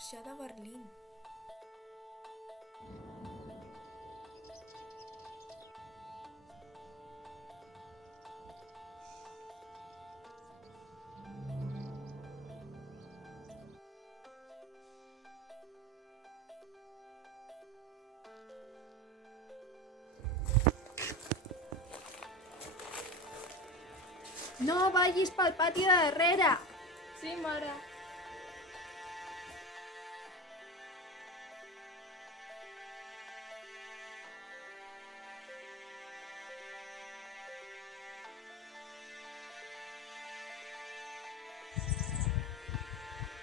marxar de Berlín. No vagis pel pati de darrere! Sí, mare.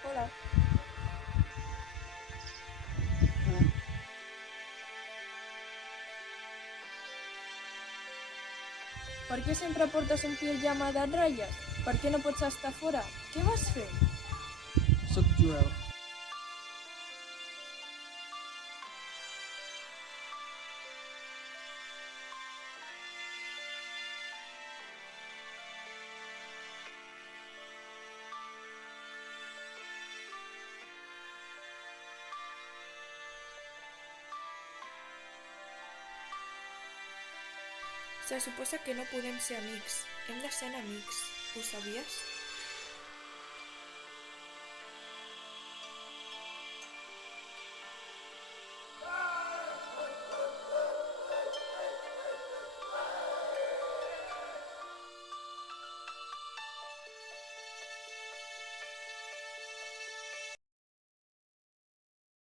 Hola. Per què sempre portes un pijama de ratlles? Per què no pots estar fora? Què vas fer? Soc jueu. Se suposa que no podem ser amics. Hem de ser enemics. Ho sabies?